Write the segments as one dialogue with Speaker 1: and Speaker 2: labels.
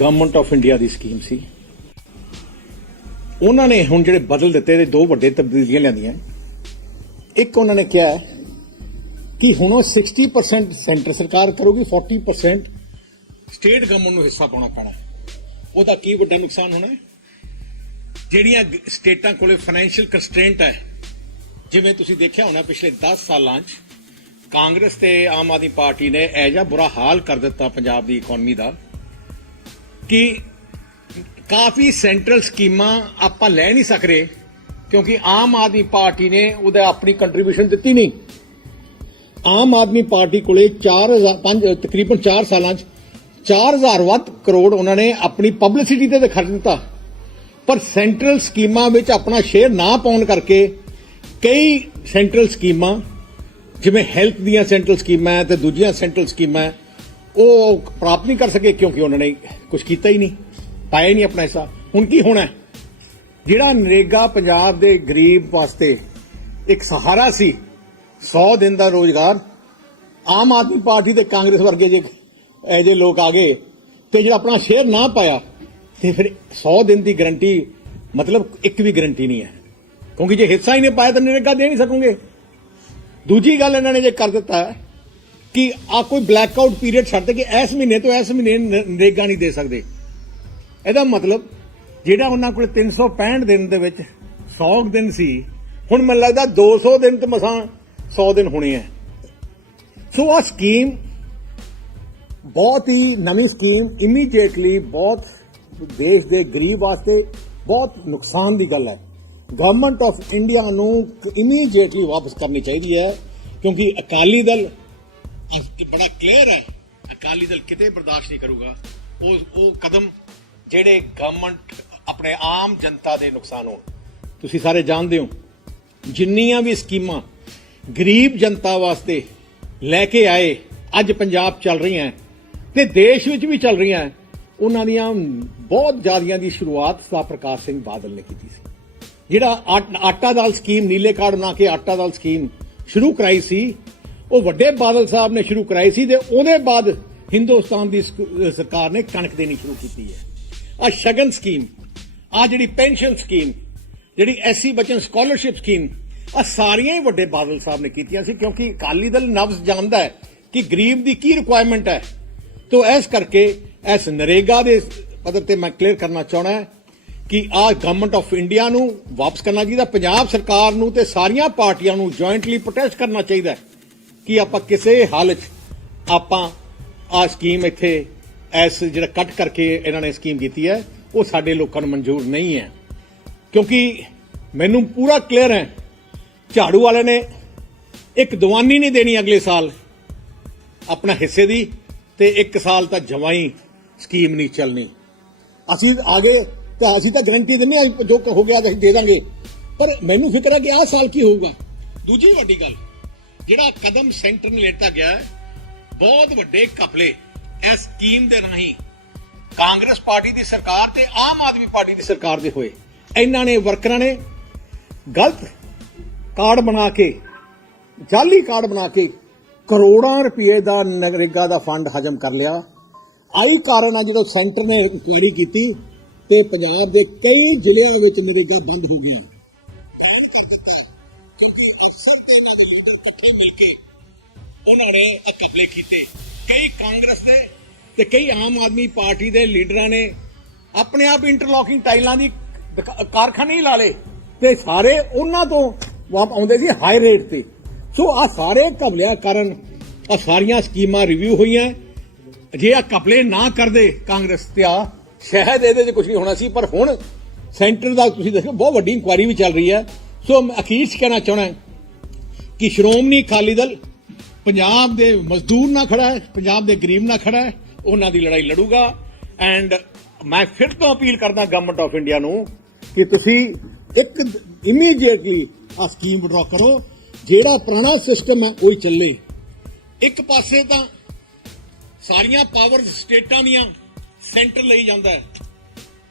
Speaker 1: Government of India ਦੀ scheme ਸੀ। ਉਹਨਾਂ ਨੇ ਹੁਣ ਜਿਹੜੇ ਬਦਲ ਦਿੱਤੇ ਤੇ ਦੋ ਵੱਡੇ ਤਬਦੀਲੀਆਂ ਲਿਆਂਦੀਆਂ। ਇੱਕ ਉਹਨਾਂ ਨੇ ਕਿਹਾ ਕਿ ਹੁਣ ਉਹ 60% ਸੈਂਟਰ ਸਰਕਾਰ ਕਰੂਗੀ 40% ਸਟੇਟ ਗਵਰਨਮੈਂਟ ਨੂੰ ਹਿੱਸਾ ਪਾਉਣਾ ਪੈਣਾ। ਉਹਦਾ ਕੀ ਵੱਡਾ ਨੁਕਸਾਨ ਹੋਣਾ ਜਿਹੜੀਆਂ ਸਟੇਟਾਂ ਕੋਲੇ ਫਾਈਨੈਂਸ਼ੀਅਲ ਕੰਸਟ੍ਰੇਂਟ ਹੈ, ਜਿਵੇਂ ਤੁਸੀਂ ਦੇਖਿਆ ਹੋਣਾ ਪਿਛਲੇ 10 ਸਾਲਾਂ 'ਚ, ਕਾਂਗਰਸ ਤੇ ਆਮ ਆਦਮੀ ਪਾਰਟੀ ਨੇ ਇਹ ਜਿਹਾ ਬੁਰਾ ਹਾਲ ਕਰ ਦਿੱਤਾ ਪੰਜਾਬ ਦੀ ਇਕਨੋਮੀ ਦਾ। ਕਿ ਕਾਫੀ ਸੈਂਟਰਲ ਸਕੀਮਾਂ ਆਪਾਂ ਲੈ ਨਹੀਂ ਸਕਦੇ ਕਿਉਂਕਿ ਆਮ ਆਦਮੀ ਪਾਰਟੀ ਨੇ ਉਹਦਾ ਆਪਣੀ ਕੰਟਰੀਬਿਊਸ਼ਨ ਦਿੱਤੀ ਨਹੀਂ। ਆਮ ਆਦਮੀ ਪਾਰਟੀ ਕੋਲੇ 4000 ਪੰਜ, ਤਕਰੀਬਨ 4 ਸਾਲਾਂ 'ਚ 4000 ਵੱਧ ਕਰੋੜ ਉਹਨਾਂ ਨੇ ਆਪਣੀ ਪਬਲਿਸਿਟੀ ਤੇ ਖਰਚ ਦਿੱਤਾ। ਪਰ ਸੈਂਟਰਲ ਸਕੀਮਾਂ ਵਿੱਚ ਆਪਣਾ ਸ਼ੇਅਰ ਨਾ ਪਾਉਣ ਕਰਕੇ ਕਈ ਸੈਂਟਰਲ ਸਕੀਮਾਂ, ਜਿਵੇਂ ਹੈਲਥ ਦੀਆਂ ਸੈਂਟਰਲ ਸਕੀਮਾਂ ਹੈ ਤੇ ਦੂਜੀਆਂ ਸੈਂਟਰਲ ਸਕੀਮਾਂ ਉਹ ਪ੍ਰਾਪਤ ਨਹੀਂ ਕਰ ਸਕੇ ਕਿਉਂਕਿ ਉਹਨਾਂ ਨੇ ਕੁਝ ਕੀਤਾ ਹੀ ਨਹੀਂ, ਪਾਇਆ ਹੀ ਨਹੀਂ ਆਪਣਾ ਹਿੱਸਾ। ਹੁਣ ਕੀ ਹੋਣਾ ਜਿਹੜਾ ਨਰੇਗਾ ਪੰਜਾਬ ਦੇ ਗਰੀਬ ਵਾਸਤੇ ਇੱਕ ਸਹਾਰਾ ਸੀ 100 ਦਿਨ ਦਾ ਰੋਜ਼ਗਾਰ, ਆਮ ਆਦਮੀ ਪਾਰਟੀ ਤੇ ਕਾਂਗਰਸ ਵਰਗੇ ਜੇ ਇਹ ਜੇ ਲੋਕ ਆ ਗਏ ਤੇ ਜਿਹੜਾ ਆਪਣਾ ਸ਼ੇਅਰ ਨਾ ਪਾਇਆ, ਤੇ ਫਿਰ 100 ਦਿਨ ਦੀ ਗਰੰਟੀ ਮਤਲਬ ਇੱਕ ਵੀ ਗਰੰਟੀ ਨਹੀਂ ਹੈ। ਕਿਉਂਕਿ ਜੇ ਹਿੱਸਾ ਹੀ ਨਹੀਂ ਪਾਇਆ ਤਾਂ ਨਰੇਗਾ ਦੇ ਨਹੀਂ ਸਕੋਗੇ। ਦੂਜੀ ਗੱਲ ਇਹਨਾਂ ਨੇ ਜੇ ਕਰ ਦਿੱਤਾ ਕਿ ਆ ਕੋਈ ਬਲੈਕ ਆਊਟ ਪੀਰੀਅਡ ਛੱਡ ਕੇ ਇਸ ਮਹੀਨੇ ਤੋਂ ਇਸ ਮਹੀਨੇ ਨਰੇਗਾ ਨਹੀਂ ਦੇ ਸਕਦੇ। ਇਹਦਾ ਮਤਲਬ ਜਿਹੜਾ ਉਹਨਾਂ ਕੋਲ 365 ਦਿਨ ਦੇ ਵਿੱਚ 100 ਦਿਨ ਸੀ, ਹੁਣ ਮੈਨੂੰ ਲੱਗਦਾ 200 ਦਿਨ ਤੇ ਮਸਾਂ 100 ਦਿਨ ਹੋਣੇ ਆ ਸੋ ਆ ਸਕੀਮ ਬਹੁਤ ਹੀ ਨਵੀਂ ਸਕੀਮ ਇਮੀਡੀਏਟਲੀ ਬਹੁਤ ਦੇਸ਼ ਦੇ ਗਰੀਬ ਵਾਸਤੇ ਬਹੁਤ ਨੁਕਸਾਨ ਦੀ ਗੱਲ ਹੈ ਗਵਰਨਮੈਂਟ ਆਫ ਇੰਡੀਆ ਨੂੰ ਇਮੀਡੀਏਟਲੀ ਵਾਪਸ ਕਰਨੀ ਚਾਹੀਦੀ ਹੈ ਕਿਉਂਕਿ ਅਕਾਲੀ ਦਲ ਅੱਜ ਬੜਾ ਕਲੀਅਰ ਹੈ। ਅਕਾਲੀ ਦਲ ਕਿਤੇ ਬਰਦਾਸ਼ਤ ਨਹੀਂ ਕਰੂਗਾ। ਉਹ ਉਹ ਕਦਮ ਜਿਹੜੇ ਗਵਰਨਮੈਂਟ ਆਪਣੇ ਆਮ ਜਨਤਾ ਦੇ ਨੁਕਸਾਨ ਹੋਣ। ਤੁਸੀਂ ਸਾਰੇ ਜਾਣਦੇ ਹੋ, ਜਿੰਨੀਆਂ ਵੀ ਸਕੀਮਾਂ ਗਰੀਬ ਜਨਤਾ ਵਾਸਤੇ ਲੈ ਕੇ ਆਏ, ਅੱਜ ਪੰਜਾਬ ਚੱਲ ਰਹੀਆਂ ਤੇ ਦੇਸ਼ ਵਿੱਚ ਵੀ ਚੱਲ ਰਹੀਆਂ ਉਹਨਾਂ ਦੀਆਂ ਬਹੁਤ ਜ਼ਿਆਦੀਆਂ ਦੀ ਸ਼ੁਰੂਆਤ ਸਾ ਪ੍ਰਕਾਸ਼ ਸਿੰਘ ਬਾਦਲ ਨੇ ਕੀਤੀ ਸੀ। ਜਿਹੜਾ ਆਟਾ ਦਾਲ ਸਕੀਮ, ਨੀਲੇ ਕਾਰਡ ਬਣਾ ਕੇ ਆਟਾ ਦਾਲ ਸਕੀਮ ਸ਼ੁਰੂ ਕਰਾਈ ਸੀ ਉਹ ਵੱਡੇ ਬਾਦਲ ਸਾਹਿਬ ਨੇ ਸ਼ੁਰੂ ਕਰਾਈ ਸੀ ਤੇ ਉਹਦੇ ਬਾਅਦ ਹਿੰਦੁਸਤਾਨ ਦੀ ਸਕ- ਸਰਕਾਰ ਨੇ ਕਣਕ ਦੇਣੀ ਸ਼ੁਰੂ ਕੀਤੀ ਹੈ। ਆ ਸ਼ਗਨ ਸਕੀਮ ਆ ਜਿਹੜੀ ਪੈਨਸ਼ਨ ਸਕੀਮ, ਜਿਹੜੀ ਐਸਸੀ ਬਚਨ ਸਕਾਲਰਸ਼ਿਪ ਸਕੀਮ ਆ ਸਾਰੀਆਂ ਹੀ ਵੱਡੇ ਬਾਦਲ ਸਾਹਿਬ ਨੇ ਕੀਤੀਆਂ ਸੀ ਕਿਉਂਕਿ ਅਕਾਲੀ ਦਲ ਨਬਜ਼ ਜਾਣਦਾ ਹੈ ਕਿ ਗਰੀਬ ਦੀ ਕੀ ਰਿਕੁਆਇਰਮੈਂਟ ਹੈ। ਤੋ ਇਸ ਕਰਕੇ ਇਸ ਨਰੇਗਾ ਦੇ ਪੱਧਰ ਤੇ ਮੈਂ ਕਲੀਅਰ ਕਰਨਾ ਚਾਹਣਾ ਹੈ ਕਿ ਆ ਗਵਰਨਮੈਂਟ ਆਫ ਇੰਡੀਆ ਨੂੰ ਵਾਪਸ ਕਰਨਾ ਚਾਹੀਦਾ, ਪੰਜਾਬ ਸਰਕਾਰ ਨੂੰ ਤੇ ਸਾਰੀਆਂ ਪਾਰਟੀਆਂ ਨੂੰ ਜੁਆਇੰਟਲੀ ਪ੍ਰੋਟੈਸਟ ਕਰਨਾ ਚਾਹੀਦਾ ਹੈ। ਕਿ ਆਪਾਂ ਕਿਸੇ ਹਾਲਤ 'ਚ ਆਪਾਂ ਆ ਸਕੀਮ ਇੱਥੇ ਐਸ ਜਿਹੜਾ ਕੱਟ ਕਰਕੇ ਇਹਨਾਂ ਨੇ ਸਕੀਮ ਕੀਤੀ ਹੈ, ਉਹ ਸਾਡੇ ਲੋਕਾਂ ਨੂੰ ਮਨਜ਼ੂਰ ਨਹੀਂ ਹੈ। ਕਿਉਂਕਿ ਮੈਨੂੰ ਪੂਰਾ ਕਲੀਅਰ ਹੈ, ਝਾੜੂ ਵਾਲੇ ਨੇ ਇੱਕ ਦੀਵਾਨੀ ਨਹੀਂ ਦੇਣੀ ਅਗਲੇ ਸਾਲ। ਆਪਣਾ ਹਿੱਸੇ ਦੀ ਤੇ ਇੱਕ ਸਾਲ ਤਾਂ ਜਮਾਂ ਹੀ ਸਕੀਮ ਨਹੀਂ ਚੱਲਣੀ। ਅਸੀਂ ਆਗੇ ਤਾਂ ਅਸੀਂ ਤਾਂ ਗਰੰਟੀ ਦਿੰਨੇ ਆ ਜੋ ਹੋ ਗਿਆ ਤਾਂ ਅਸੀਂ ਦੇ ਦਾਂਗੇ। ਪਰ ਮੈਨੂੰ ਫਿਕਰ ਹੈ ਕਿ ਆਹ ਸਾਲ ਕੀ ਹੋਊਗਾ। ਦੂਜੀ ਵੱਡੀ ਗੱਲ ਜਿਹੜਾ ਕਦਮ ਸੈਂਟਰ ਨੂੰ ਲੇਤਾ ਗਿਆ ਬਹੁਤ ਵੱਡੇ ਕਪਲੇ ਇਸ ਸਕੀਮ ਦੇ ਰਾਹੀਂ ਕਾਂਗਰਸ ਪਾਰਟੀ ਦੀ ਸਰਕਾਰ ਤੇ ਆਮ ਆਦਮੀ ਪਾਰਟੀ ਦੀ ਸਰਕਾਰ ਦੇ ਹੋਏ। ਇਹਨਾਂ ਨੇ ਵਰਕਰਾਂ ਨੇ ਗਲਤ ਕਾਰਡ ਬਣਾ ਕੇ, ਜਾਲੀ ਕਾਰਡ ਬਣਾ ਕੇ ਕਰੋੜਾਂ ਰੁਪਏ ਦਾ ਨਗਰੇਗਾ ਦਾ ਫੰਡ ਹਜਮ ਕਰ ਲਿਆ। ਆਈ ਕਾਰਨ ਆ ਜਦੋਂ ਸੈਂਟਰ ਨੇ ਇਨਕੁਆਇਰੀ ਕੀਤੀ ਤੇ ਪੰਜਾਬ ਦੇ ਕਈ ਜ਼ਿਲ੍ਹਿਆਂ ਵਿੱਚ ਨਰੇਗਾ ਬੰਦ ਹੋ ਗਈ। ਉਹਨਾਂ ਨੇ ਇਹ ਕਬਲੇ ਕੀਤੇ। ਕਈ ਕਾਂਗਰਸ ਦੇ ਤੇ ਕਈ ਆਮ ਆਦਮੀ ਪਾਰਟੀ ਦੇ ਲੀਡਰਾਂ ਨੇ ਆਪਣੇ ਆਪ ਇੰਟਰਲੋਕਿੰਗ ਟਾਈਲਾਂ ਦੀ ਕਾਰਖਾਨੇ ਹੀ ਲਾ ਲਏ ਤੇ ਸਾਰੇ ਉਹਨਾਂ ਤੋਂ ਆਉਂਦੇ ਸੀ ਹਾਈ ਰੇਟ ਤੇ। ਸੋ ਆ ਸਾਰੇ ਕਬਲਿਆਂ ਕਾਰਨ ਆ ਸਾਰੀਆਂ ਸਕੀਮਾਂ ਰਿਵਿਊ ਹੋਈਆਂ। ਜੇ ਆ ਕਪਲੇ ਨਾ ਕਰਦੇ ਕਾਂਗਰਸ ਤੇ ਆ ਸ਼ਾਇਦ ਇਹਦੇ 'ਚ ਕੁਝ ਨਹੀਂ ਹੋਣਾ ਸੀ, ਪਰ ਹੁਣ ਸੈਂਟਰ ਦਾ ਤੁਸੀਂ ਦੇਖੋ, ਬਹੁਤ ਵੱਡੀ ਇਨਕੁਆਇਰੀ ਵੀ ਚੱਲ ਰਹੀ ਹੈ। ਸੋ ਮੈਂ ਅਖੀਰ ਕਹਿਣਾ ਚਾਹਣਾ ਕਿ ਸ਼੍ਰੋਮਣੀ ਅਕਾਲੀ ਦਲ ਪੰਜਾਬ ਦੇ ਮਜ਼ਦੂਰ ਨਾਲ ਖੜਾ ਹੈ, ਪੰਜਾਬ ਦੇ ਗਰੀਬ ਨਾਲ ਖੜਾ ਹੈ, ਉਹਨਾਂ ਦੀ ਲੜਾਈ ਲੜੂਗਾ। ਐਂਡ ਮੈਂ ਫਿਰ ਤੋਂ ਅਪੀਲ ਕਰਦਾ ਗਵਰਨਮੈਂਟ ਆਫ ਇੰਡੀਆ ਨੂੰ ਕਿ ਤੁਸੀਂ ਇੱਕ ਇਮੀਡੀਏਟਲੀ ਆ ਸਕੀਮ ਵਿਡਰਾ ਕਰੋ, ਜਿਹੜਾ ਪੁਰਾਣਾ ਸਿਸਟਮ ਹੈ, ਉਹ ਹੀ ਚੱਲੇ। ਇੱਕ ਪਾਸੇ ਤਾਂ ਸਾਰੀਆਂ ਪਾਵਰ ਸਟੇਟਾਂ ਦੀਆਂ ਸੈਂਟਰ ਲਈ ਜਾਂਦਾ ਹੈ।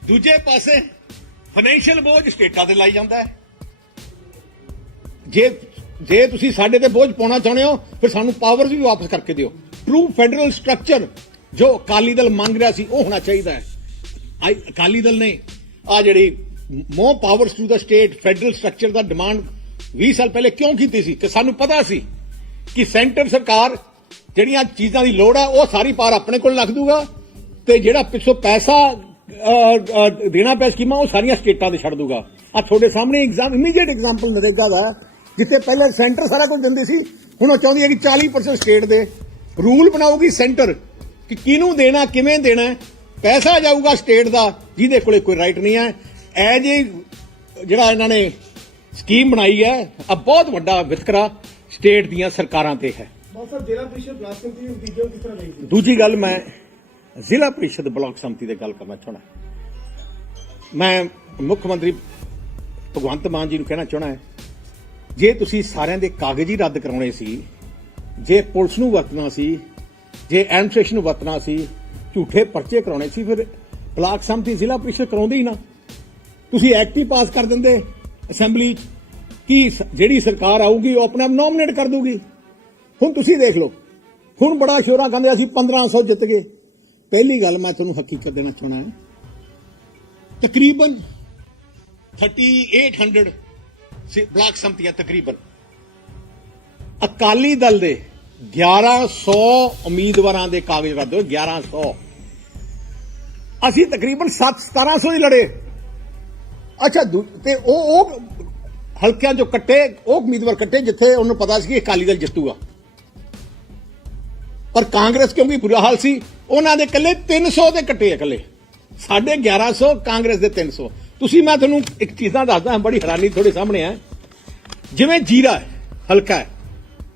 Speaker 1: ਦੂਜੇ ਪਾਸੇ ਫਾਈਨੈਂਸ਼ੀਅਲ ਬੋਝ ਸਟੇਟਾਂ ਤੇ ਲਾਈ ਜਾਂਦਾ ਹੈ। ਜੇ ਜੇ ਤੁਸੀਂ ਸਾਡੇ ਤੇ ਬੋਝ ਪਾਉਣਾ ਚਾਹੁੰਦੇ ਹੋ, ਫਿਰ ਸਾਨੂੰ ਪਾਵਰਸ ਵੀ ਵਾਪਸ ਕਰਕੇ ਦਿਓ। ਟਰੂ ਫੈਡਰਲ ਸਟਰਕਚਰ ਜੋ ਅਕਾਲੀ ਦਲ ਮੰਗ ਰਿਹਾ ਸੀ, ਉਹ ਹੋਣਾ ਚਾਹੀਦਾ ਹੈ। ਅਕਾਲੀ ਦਲ ਨੇ ਆ ਜਿਹੜੀ more powers to the state federal structure the demand 20 ਸਾਲ ਪਹਿਲੇ ਕਿਉਂ ਕੀਤੀ ਸੀ? ਕਿ ਸਾਨੂੰ ਪਤਾ ਸੀ ਕਿ ਸੈਂਟਰ ਸਰਕਾਰ ਜਿਹੜੀਆਂ ਚੀਜ਼ਾਂ ਦੀ ਲੋੜ ਆ, ਉਹ ਸਾਰੀ ਪਾਰ ਆਪਣੇ ਕੋਲ ਰੱਖ ਦੂਗਾ ਤੇ ਜਿਹੜਾ ਪਿੱਛੋਂ ਪੈਸਾ ਦੇਣਾ ਪਿਆ ਸਕੀਮਾਂ, ਉਹ ਸਾਰੀਆਂ ਸਟੇਟਾਂ ਤੇ ਛੱਡ ਦੂਗਾ। ਆ ਤੁਹਾਡੇ ਸਾਹਮਣੇ ਐਗਜ਼ਾਮ ਇਮੀਡੀਏਟ ਐਗਜ਼ਾਮਪਲ ਨਰੇਗਾ ਦਾ ਜਿੱਥੇ ਪਹਿਲੇ ਸੈਂਟਰ ਸਾਰਾ ਕੁਝ ਦਿੰਦੇ ਸੀ ਹੁਣ ਉਹ ਚਾਹੁੰਦੀ ਹੈ ਕਿ 40% ਸਟੇਟ ਦੇ। ਰੂਲ ਬਣਾਉਗੀ ਸੈਂਟਰ ਕਿ ਕਿਹਨੂੰ ਦੇਣਾ ਕਿਵੇਂ ਦੇਣਾ। ਪੈਸਾ ਜਾਊਗਾ ਸਟੇਟ ਦਾ ਜਿਹਦੇ ਕੋਲੇ ਕੋਈ ਰਾਈਟ ਨਹੀਂ ਹੈ। ਐ ਜੇ ਜਿਹੜਾ ਇਹਨਾਂ ਨੇ ਸਕੀਮ ਬਣਾਈ ਹੈ ਆ ਬਹੁਤ ਵੱਡਾ ਵਿਤਕਰਾ ਸਟੇਟ ਦੀਆਂ ਸਰਕਾਰਾਂ ਤੇ ਹੋ। ਦੂਜੀ ਗੱਲ ਮੈਂ ਜ਼ਿਲ੍ਹਾ ਪ੍ਰੀਸ਼ਦ ਬਲਾਕ ਸੰਮਤੀ ਦੇ ਗੱਲ ਕਰਨਾ ਚਾਹਣਾ ਮੈਂ ਮੁੱਖ ਮੰਤਰੀ ਭਗਵੰਤ ਮਾਨ ਜੀ ਨੂੰ ਕਹਿਣਾ ਚਾਹਣਾ ਹੈ ਜੇ ਤੁਸੀਂ ਸਾਰਿਆਂ ਦੇ ਕਾਗਜ਼ ਹੀ ਰੱਦ ਕਰਾਉਣੇ ਸੀ, ਜੇ ਪੁਲਿਸ ਨੂੰ ਵਰਤਣਾ ਸੀ, ਜੇ ਐਡਮਿਨਿਸਟ੍ਰੇਸ਼ਨ ਨੂੰ ਵਰਤਣਾ ਸੀ, ਝੂਠੇ ਪਰਚੇ ਕਰਾਉਣੇ ਸੀ, ਫਿਰ ਬਲਾਕ ਸੰਮਤੀ ਜ਼ਿਲ੍ਹਾ ਪ੍ਰੀਸ਼ਦ ਕਰਾਉਂਦੇ ਹੀ ਨਾ। ਤੁਸੀਂ ਐਕਟ ਹੀ ਪਾਸ ਕਰ ਦਿੰਦੇ, ਅਸੈਂਬਲੀ 'ਚ। ਕਿ ਜਿਹੜੀ ਸਰਕਾਰ ਆਊਗੀ, ਉਹ ਆਪਣੇ ਆਪ ਨੋਮੀਨੇਟ ਕਰ ਦੂਗੀ ਹੁਣ ਤੁਸੀਂ ਦੇਖ ਲਓ। ਹੁਣ ਬੜਾ ਸ਼ੋਰਾ ਕਹਿੰਦੇ ਅਸੀਂ 1500 ਜਿੱਤ ਗਏ। ਪਹਿਲੀ ਗੱਲ ਮੈਂ ਤੁਹਾਨੂੰ ਹਕੀਕਤ ਦੇਣਾ ਚਾਹਣਾ ਹੈ। ਤਕਰੀਬਨ 3800 ਬਲਾਕ ਸੰਮਤੀਆਂ ਤਕਰੀਬਨ। ਅਕਾਲੀ ਦਲ ਦੇ 1100 ਉਮੀਦਵਾਰਾਂ ਦੇ ਕਾਗਜ਼ ਰੱਦ ਹੋਏ 1100 ਅਸੀਂ ਤਕਰੀਬਨ 7 1700 ਹੀ ਲੜੇ। ਅੱਛਾ ਤੇ ਉਹ ਉਹ ਹਲਕਿਆਂ ਚੋਂ ਕੱਟੇ, ਉਹ ਉਮੀਦਵਾਰ ਕੱਟੇ ਜਿੱਥੇ ਉਹਨੂੰ ਪਤਾ ਸੀ ਕਿ ਅਕਾਲੀ ਦਲ ਜਿੱਤੂਗਾ। ਪਰ ਕਾਂਗਰਸ ਕਿਉਂਕਿ ਬੁਰਾ ਹਾਲ ਸੀ, ਉਹਨਾਂ ਦੇ ਇਕੱਲੇ 300 ਦੇ ਕੱਟੇ ਆ ਇਕੱਲੇ। ਸਾਡੇ 1100 ਕਾਂਗਰਸ ਦੇ 300 ਤੁਸੀਂ, ਮੈਂ ਤੁਹਾਨੂੰ ਇੱਕ ਚੀਜ਼ਾਂ ਦੱਸਦਾ, ਬੜੀ ਹੈਰਾਨੀ ਤੁਹਾਡੇ ਸਾਹਮਣੇ ਹੈ। ਜਿਵੇਂ ਜੀਰਾ ਹਲਕਾ ਹੈ।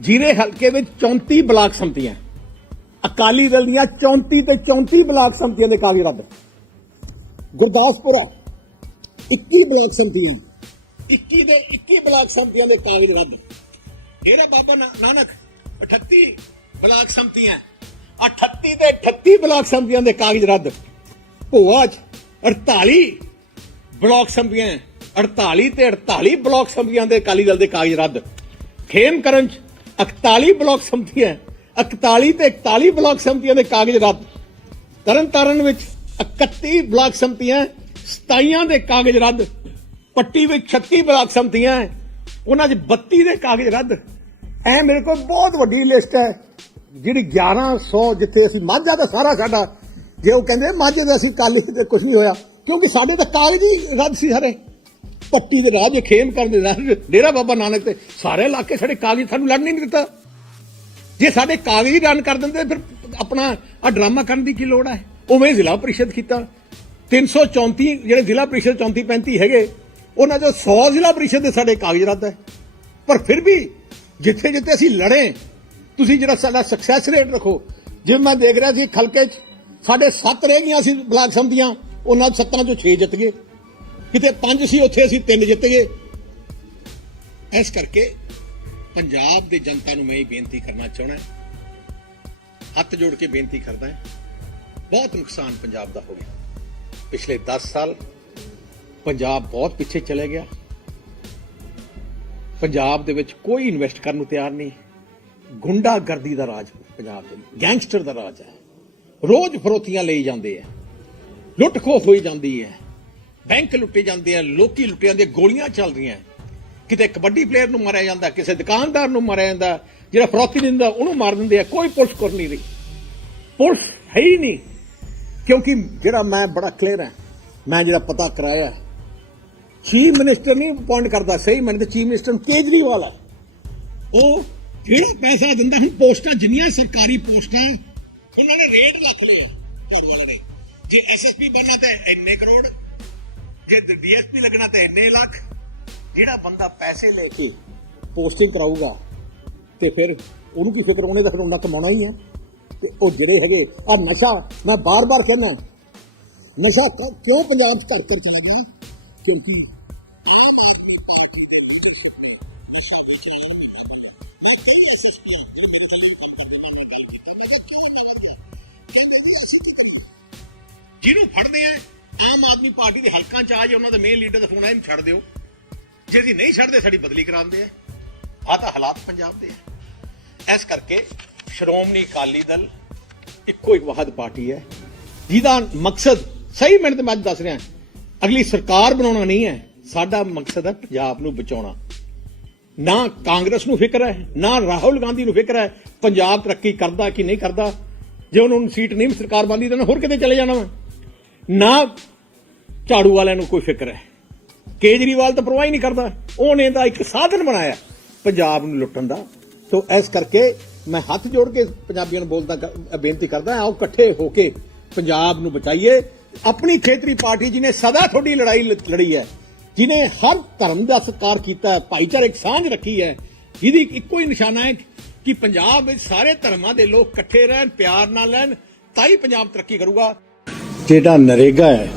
Speaker 1: ਜੀਰੇ ਹਲਕੇ ਵਿੱਚ 34 ਬਲਾਕ ਸੰਮਤੀਆਂ ਅਕਾਲੀ ਦਲ ਦੀਆਂ 34 ਤੇ 34 ਬਲਾਕ ਸੰਮਤੀਆਂ ਦੇ ਕਾਗਜ਼ ਰੱਦ ਗੁਰਦਾਸਪੁਰਾ 21 ਬਲਾਕ ਸੰਮਤੀਆਂ 21 ਦੇ 21 ਬਲਾਕ ਸੰਮਤੀਆਂ ਦੇ ਕਾਗਜ਼ ਰੱਦ ਡੇਰਾ ਬਾਬਾ ਨਾਨਕ 38 ਬਲਾਕ ਸੰਮਤੀਆਂ 38 ਤੇ 38 ਬਲਾਕ ਸੰਮਤੀਆਂ ਦੇ ਕਾਗਜ਼ ਰੱਦ ਭੋਆ 'ਚ 48 ਬਲਾਕ ਸੰਮਤੀਆਂ 48 ਤੇ 48 ਬਲਾਕ ਸੰਮਤੀਆਂ ਦੇ ਅਕਾਲੀ ਦਲ ਦੇ ਕਾਗਜ਼ ਰੱਦ। ਖੇਮਕਰਨ 'ਚ 41 ਬਲਾਕ ਸੰਮਤੀਆਂ 41 ਤੇ 41 ਬਲਾਕ ਸੰਮਤੀਆਂ ਦੇ ਕਾਗਜ਼ ਰੱਦ। ਤਰਨਤਾਰਨ ਵਿੱਚ 31 ਬਲਾਕ ਸੰਮਤੀਆਂ 27 ਦੇ ਕਾਗਜ਼ ਰੱਦ। ਪੱਟੀ ਵਿੱਚ 36 ਬਲਾਕ ਸੰਮਤੀਆਂ ਉਹਨਾਂ 'ਚ 32 ਦੇ ਕਾਗਜ਼ ਰੱਦ। ਐ ਮੇਰੇ ਕੋਲ ਬਹੁਤ ਵੱਡੀ ਲਿਸਟ ਹੈ, ਜਿਹੜੀ 1100 ਜਿੱਥੇ ਅਸੀਂ ਮਾਝਾ ਦਾ ਸਾਰਾ ਸਾਡਾ, ਜੇ ਉਹ ਕਹਿੰਦੇ ਮਾਝੇ ਦਾ ਅਸੀਂ ਕਾਲੀ ਤੇ ਕੁਝ ਨਹੀਂ ਹੋਇਆ। ਕਿਉਂਕਿ ਸਾਡੇ ਤਾਂ ਕਾਗਜ਼ ਹੀ ਰੱਦ ਸੀ ਸਾਰੇ ਪੱਟੀ ਦੇ ਰਾਜ ਖੇਮ ਕਰਨ ਦੇ ਰਾਜ ਡੇਰਾ ਬਾਬਾ ਨਾਨਕ ਤੇ ਸਾਰੇ ਇਲਾਕੇ ਸਾਡੇ ਕਾਗਜ਼ ਸਾਨੂੰ ਲੜਨ ਹੀ ਨਹੀਂ ਦਿੱਤਾ। ਜੇ ਸਾਡੇ ਕਾਗਜ਼ ਹੀ ਰਨ ਕਰ ਦਿੰਦੇ, ਫਿਰ ਆਪਣਾ ਆ ਡਰਾਮਾ ਕਰਨ ਦੀ ਕੀ ਲੋੜ ਹੈ? ਉਵੇਂ ਜ਼ਿਲ੍ਹਾ ਪ੍ਰੀਸ਼ਦ ਕੀਤਾ। 334 ਜਿਹੜੇ ਜ਼ਿਲ੍ਹਾ ਪ੍ਰੀਸ਼ਦ 34 35 ਹੈਗੇ, ਉਹਨਾਂ ਚੋਂ 100 ਜ਼ਿਲ੍ਹਾ ਪ੍ਰੀਸ਼ਦ ਦੇ ਸਾਡੇ ਕਾਗਜ਼ ਰੱਦ ਹੈ। ਪਰ ਫਿਰ ਵੀ ਜਿੱਥੇ ਜਿੱਥੇ ਅਸੀਂ ਲੜੇ, ਤੁਸੀਂ ਜਿਹੜਾ ਸਾਡਾ ਸਕਸੈਸ ਰੇਟ ਰੱਖੋ। ਜਿਵੇਂ ਮੈਂ ਦੇਖ ਰਿਹਾ ਸੀ ਖਲਕੇ 'ਚ, ਸਾਡੇ 7 ਰਹਿ ਗਈਆਂ ਸੀ ਬਲਾਕ ਸੰਮਤੀਆਂ ਉਹਨਾਂ 'ਚ 17 ਚੋਂ 6 ਜਿੱਤ ਗਏ। ਕਿਤੇ 5 ਸੀ, ਉੱਥੇ ਅਸੀਂ 3 ਜਿੱਤ ਗਏ। ਇਸ ਕਰਕੇ ਪੰਜਾਬ ਦੀ ਜਨਤਾ ਨੂੰ ਮੈਂ ਇਹ ਬੇਨਤੀ ਕਰਨਾ ਚਾਹਣਾ ਹੱਥ ਜੋੜ ਕੇ ਬੇਨਤੀ ਕਰਦਾ ਹਾਂ। ਬਹੁਤ ਨੁਕਸਾਨ ਪੰਜਾਬ ਦਾ ਹੋ ਗਿਆ। ਪਿਛਲੇ 10 ਸਾਲ ਪੰਜਾਬ ਬਹੁਤ ਪਿੱਛੇ ਚਲੇ ਗਿਆ। ਪੰਜਾਬ ਦੇ ਵਿੱਚ ਕੋਈ ਇਨਵੈਸਟ ਕਰਨ ਨੂੰ ਤਿਆਰ ਨਹੀਂ। ਗੁੰਡਾਗਰਦੀ ਦਾ ਰਾਜ ਪੰਜਾਬ ਦੇ ਗੈਂਗਸਟਰ ਦਾ ਰਾਜ ਹੈ। ਰੋਜ਼ ਫਰੋਤੀਆਂ ਲਈ ਜਾਂਦੇ ਆ। ਲੁੱਟ ਖੋਹ ਹੋਈ ਜਾਂਦੀ ਹੈ। ਬੈਂਕ ਲੁੱਟੇ ਜਾਂਦੇ ਆ, ਲੋਕੀ ਲੁੱਟੇ ਜਾਂਦੇ ਗੋਲੀਆਂ ਚੱਲਦੀਆਂ ਕਿਤੇ ਕਬੱਡੀ ਪਲੇਅਰ ਨੂੰ ਮਾਰਿਆ ਜਾਂਦਾ, ਕਿਸੇ ਦੁਕਾਨਦਾਰ ਨੂੰ ਮਾਰਿਆ ਜਾਂਦਾ, ਜਿਹੜਾ ਫਰੋਤੀ ਦਿੰਦਾ, ਉਹਨੂੰ ਮਾਰ ਦਿੰਦੇ ਆ। ਕੋਈ ਪੁਲਿਸ ਕਰ ਨਹੀਂ ਰਹੀ। ਪੁਲਿਸ ਹੈ ਹੀ ਨਹੀਂ, ਕਿਉਂਕਿ ਜਿਹੜਾ ਮੈਂ ਬੜਾ ਕਲੀਅਰ ਹਾਂ, ਮੈਂ ਜਿਹੜਾ ਪਤਾ ਕਰਾਇਆ ਚੀਫ ਮਿਨਿਸਟਰ ਨਹੀਂ ਅਪਾਇੰਟ ਕਰਦਾ, ਸਹੀ ਮੈਨੂੰ ਤੇ ਚੀਫ ਮਿਨਿਸਟਰ ਕੇਜਰੀਵਾਲ ਹੈ ਉਹ ਜਿਹੜਾ ਪੈਸਾ ਦਿੰਦਾ, ਹੁਣ ਪੋਸਟਾਂ, ਜਿੰਨੀਆਂ ਸਰਕਾਰੀ ਪੋਸਟਾਂ, ਉਹਨਾਂ ਨੇ ਰੇਟ ਲੱਖ ਲਿਆ ਝਾੜੂ ਵਾਲੇ ਨੇ। ਜੇ ਐਸਐਸਪੀ ਬਣਨਾ ਤਾਂ ਇੰਨੇ ਕਰੋੜ, ਜੇ ਡੀਐਸਪੀ ਲੱਗਣਾ ਤਾਂ ਇੰਨੇ ਲੱਖ। ਜਿਹੜਾ ਬੰਦਾ ਪੈਸੇ ਲੈ ਕੇ ਪੋਸਟਿੰਗ ਕਰਾਊਗਾ ਤੇ ਫਿਰ ਉਹਨੂੰ ਕੀ ਫਿਕਰ, ਉਹਨੇ ਤਾਂ ਫਿਰ ਉਹਨਾਂ ਕਮਾਉਣਾ ਹੀ ਆ। ਤੇ ਉਹ ਜਿਹੜੇ ਹੈਗੇ ਆ ਨਸ਼ਾ, ਮੈਂ ਬਾਰ-ਬਾਰ ਕਹਿੰਦਾ, ਨਸ਼ਾ ਕਿਉਂ ਪੰਜਾਬ 'ਚ ਘਟ ਕਰ ਚਲਾ ਗਿਆ ਕਿਉਂਕਿ ਜਿਹਨੂੰ ਫੜਦੇ ਆ, ਆਮ ਆਦਮੀ ਪਾਰਟੀ ਦੇ ਹਲਕਾਂ ਚ ਆ ਜੇ ਉਹਨਾਂ ਦਾ ਮੇਨ ਲੀਡਰ ਦਾ ਫੋਨ ਆ ਇਹਨੂੰ ਛੱਡ ਦਿਓ। ਜੇ ਅਸੀਂ ਨਹੀਂ ਛੱਡਦੇ, ਸਾਡੀ ਬਦਲੀ ਕਰਾਉਂਦੇ ਆ। ਆ ਤਾਂ ਹਾਲਾਤ ਪੰਜਾਬ ਦੇ ਆ। ਇਸ ਕਰਕੇ ਸ਼੍ਰੋਮਣੀ ਅਕਾਲੀ ਦਲ ਇੱਕੋ ਇੱਕ ਵਾਹਦ ਪਾਰਟੀ ਹੈ, ਜਿਹਦਾ ਮਕਸਦ, ਸਹੀ ਮਿੰਟ ਤੇ ਮੈਂ ਅੱਜ ਦੱਸ ਰਿਹਾ, ਅਗਲੀ ਸਰਕਾਰ ਬਣਾਉਣਾ ਨਹੀਂ ਹੈ, ਸਾਡਾ ਮਕਸਦ ਹੈ ਪੰਜਾਬ ਨੂੰ ਬਚਾਉਣਾ। ਨਾ ਕਾਂਗਰਸ ਨੂੰ ਫਿਕਰ ਹੈ, ਨਾ ਰਾਹੁਲ ਗਾਂਧੀ ਨੂੰ ਫਿਕਰ ਹੈ, ਪੰਜਾਬ ਤਰੱਕੀ ਕਰਦਾ ਕਿ ਨਹੀਂ ਕਰਦਾ। ਜੇ ਉਹਨਾਂ ਨੂੰ ਸੀਟ ਨਹੀਂ ਸਰਕਾਰ ਬੰਦੀ ਤਾਂ ਹੋਰ ਕਿਤੇ ਚਲੇ ਜਾਣਾ ਵਾ। ਨਾ ਝਾੜੂ ਵਾਲਿਆਂ ਨੂੰ ਕੋਈ ਫਿਕਰ ਹੈ। ਕੇਜਰੀਵਾਲ ਤਾਂ ਪਰਵਾਹ ਹੀ ਨਹੀਂ ਕਰਦਾ। ਉਹਨੇ ਤਾਂ ਇੱਕ ਸਾਧਨ ਬਣਾਇਆ ਪੰਜਾਬ ਨੂੰ ਲੁੱਟਣ ਦਾ। ਤੋਂ ਇਸ ਕਰਕੇ ਮੈਂ ਹੱਥ ਜੋੜ ਕੇ ਪੰਜਾਬੀਆਂ ਨੂੰ ਬੋਲਦਾ ਬੇਨਤੀ ਕਰਦਾ ਆਓ ਇਕੱਠੇ ਹੋ ਕੇ ਪੰਜਾਬ ਨੂੰ ਬਚਾਈਏ। ਆਪਣੀ ਖੇਤਰੀ ਪਾਰਟੀ ਜਿਹਨੇ ਸਦਾ ਤੁਹਾਡੀ ਲੜਾਈ ਲੜੀ ਹੈ, ਜਿਹਨੇ ਹਰ ਧਰਮ ਦਾ ਸਤਿਕਾਰ ਕੀਤਾ ਭਾਈਚਾਰਕ ਸਾਂਝ ਰੱਖੀ ਹੈ, ਜਿਹਦੀ ਇੱਕੋ ਹੀ ਨਿਸ਼ਾਨਾ ਹੈ ਕਿ ਪੰਜਾਬ ਵਿੱਚ ਸਾਰੇ ਧਰਮਾਂ ਦੇ ਲੋਕ ਇਕੱਠੇ ਰਹਿਣ, ਪਿਆਰ ਨਾਲ ਰਹਿਣ, ਤਾਂ ਹੀ ਪੰਜਾਬ ਤਰੱਕੀ ਕਰੂਗਾ। ਜਿਹੜਾ ਨਰੇਗਾ ਹੈ